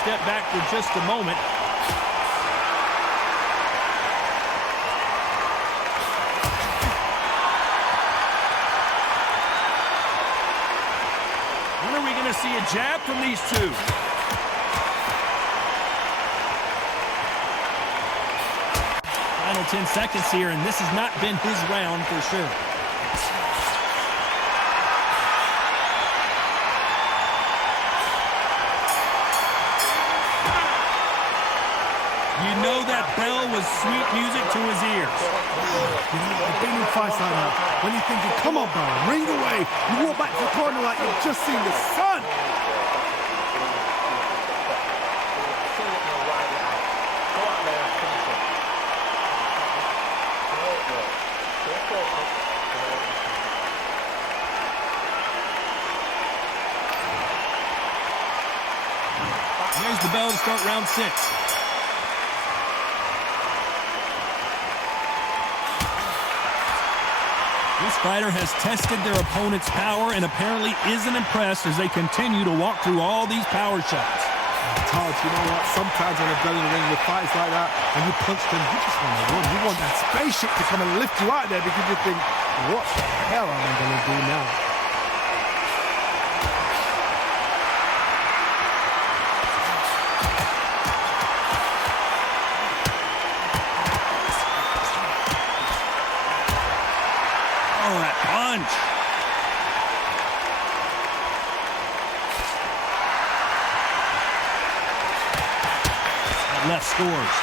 step back for just a moment. When are we going to see a jab from these two? Final 10 seconds here, and this has not been his round for sure. You know that bell was sweet music to his ears. You know, I've been in fights like that. When you're thinking, come on, bell, ring away. You walk back to the corner like you've just seen the sun. There's the bell to start round 6. This fighter has tested their opponent's power and apparently isn't impressed as they continue to walk through all these power shots. Todd, you know what? Sometimes when I've done in the ring with fights like that, and you punch them, you just want to run. You want that spaceship to come and lift you out there because you think, what the hell am I going to do now? Oh, that punch. That left scores.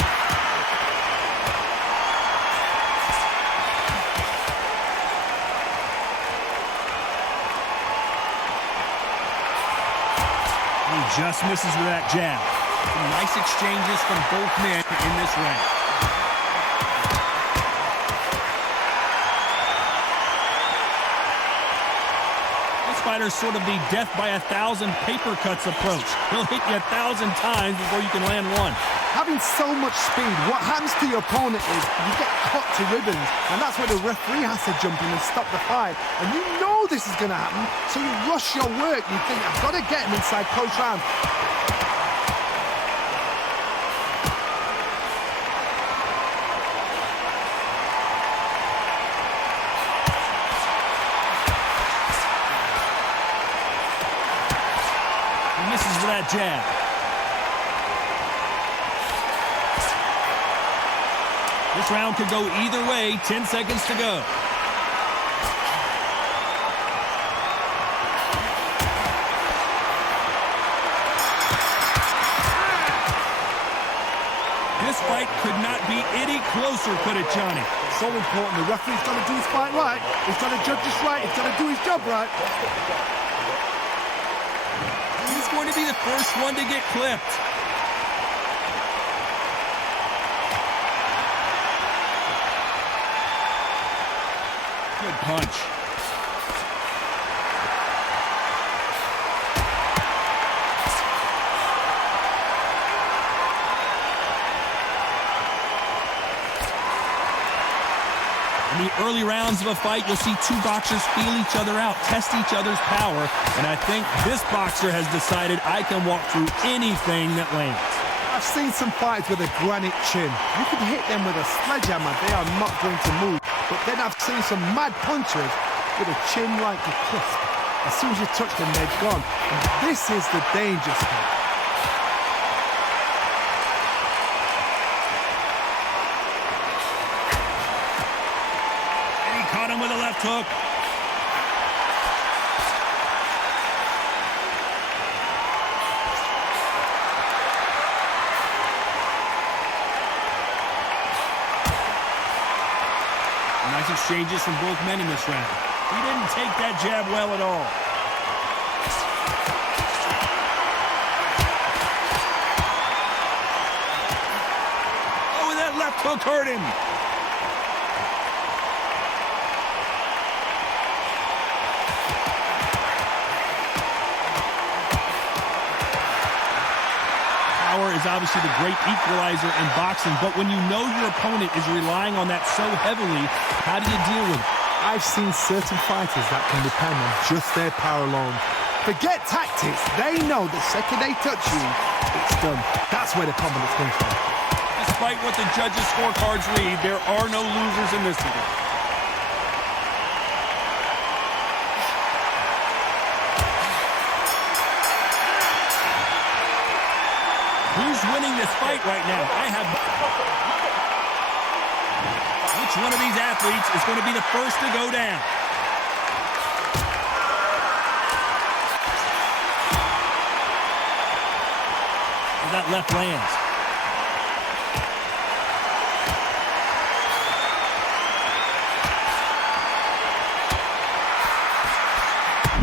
He just misses with that jab. Some nice exchanges from both men in this ring. Fighter's sort of the death by 1,000 paper cuts approach. He'll hit you 1,000 times before you can land one. Having so much speed, what happens to your opponent is you get cut to ribbons, and that's where the referee has to jump in and stop the fight. And you know this is going to happen, so you rush your work. You think, I've got to get him inside close round. Misses with that jab. This round could go either way. 10 seconds to go. This fight could not be any closer, could it, Johnny? So important. The referee's got to do his fight right. He's got to judge this right. He's got to do his job right. Going to be the first one to get clipped. Good punch. In the early rounds of a fight, you'll see two boxers feel each other out, test each other's power, and I think this boxer has decided I can walk through anything that lands. I've seen some fights with a granite chin. You can hit them with a sledgehammer, they are not going to move. But then I've seen some mad punchers with a chin like a crisp. As soon as you touch them, they're gone. And this is the danger spot. Caught him with a left hook. Nice exchanges from both men in this round. He didn't take that jab well at all. Oh, and that left hook hurt him. Power is obviously the great equalizer in boxing, but when you know your opponent is relying on that so heavily, how do you deal with it? I've seen certain fighters that can depend on just their power alone. Forget tactics. They know the second they touch you, it's done. That's where the confidence comes from. Despite what the judges' scorecards read, there are no losers in this one. Who's winning this fight right now? Which one of these athletes is going to be the first to go down? That left lands.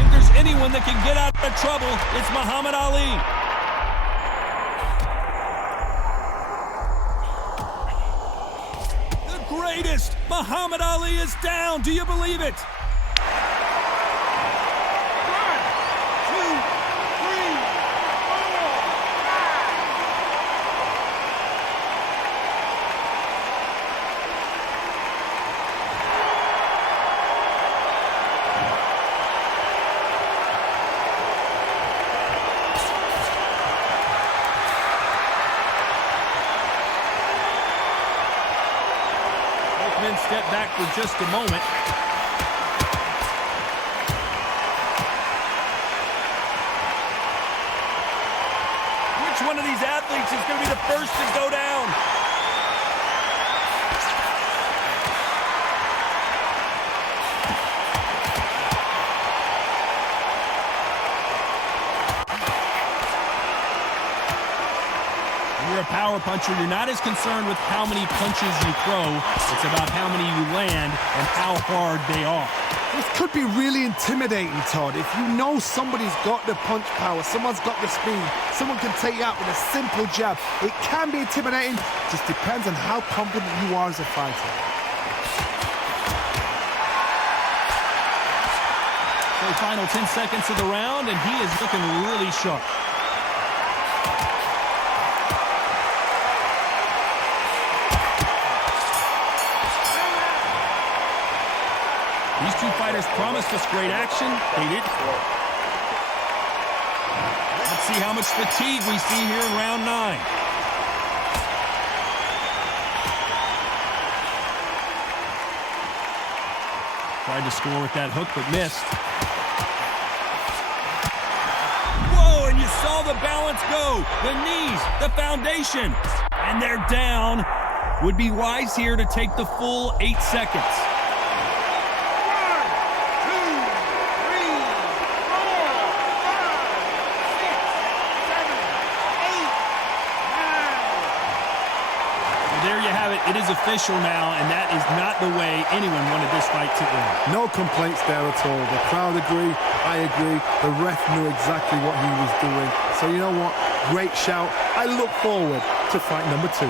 If there's anyone that can get out of trouble, it's Muhammad Ali. The greatest! Muhammad Ali is down. Do you believe it? Step back for just a moment. Which one of these athletes is going to be the first to go down? You're a power puncher. You're not as concerned with how many punches you throw. It's about how many you land and how hard they are. This could be really intimidating, Todd. If you know somebody's got the punch power, someone's got the speed, someone can take you out with a simple jab. It can be intimidating. Just depends on how confident you are as a fighter. So final 10 seconds of the round, and he is looking really sharp. These two fighters promised us great action. They did. Let's see how much fatigue we see here in round 9. Tried to score with that hook, but missed. Whoa, and you saw the balance go. The knees, the foundation, and they're down. Would be wise here to take the full 8 seconds. There you have it. It is official now, and that is not the way anyone wanted this fight to end. No complaints there at all. The crowd agree. I agree. The ref knew exactly what he was doing. So you know what? Great shout. I look forward to fight number 2.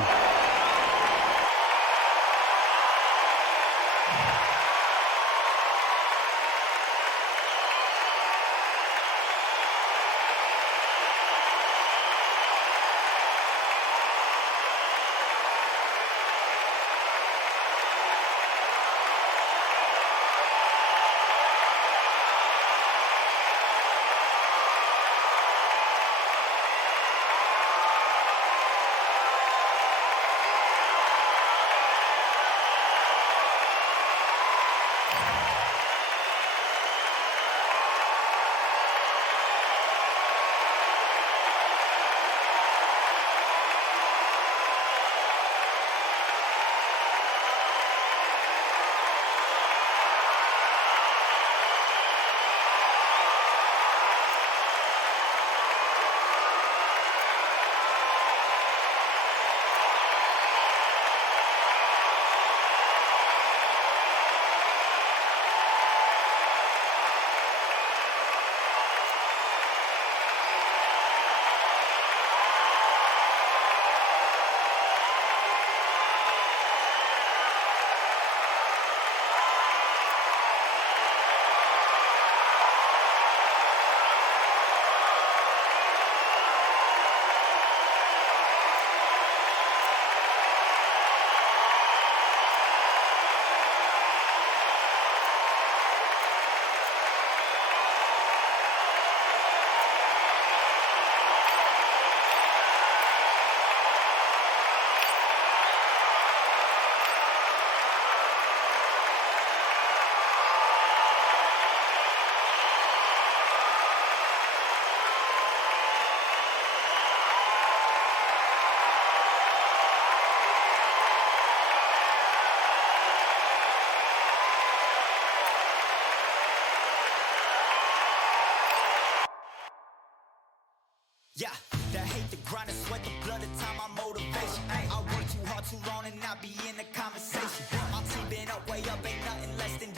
Yeah, the hate, the grind, the sweat, the blood, the time, my motivation. Ay, I work too hard, too long, and not be in the conversation. My team been up, way up, ain't nothing less than